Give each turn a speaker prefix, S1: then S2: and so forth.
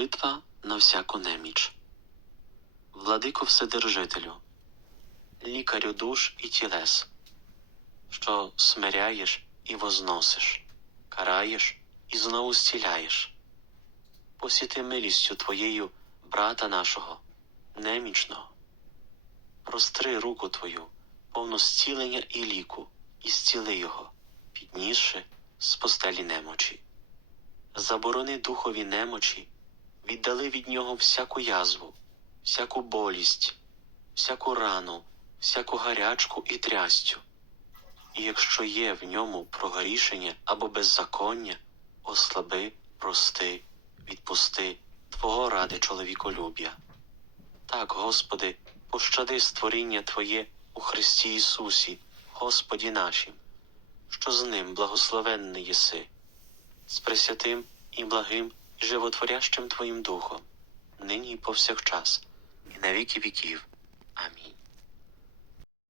S1: Молитва на всяку неміч. Владико Вседержителю, лікарю душ і тілес, що смиряєш і возносиш, караєш і знову зціляєш. Посіти милістю Твоєю брата нашого, немічного. Простри руку Твою, повну зцілення і ліку, і зціли його, піднісши з постелі немочі. Заборони духові немочі, віддали від нього всяку язву, всяку болість, всяку рану, всяку гарячку і трястю. І якщо є в ньому прогрішення або беззаконня, ослаби, прости, відпусти Твого ради чоловіколюб'я. Так, Господи, пощади створіння Твоє у Христі Ісусі, Господі нашим, що з ним благословенний єси, з пресвятим і благим животворящим Твоїм Духом, нині і повсякчас, і на віки віків.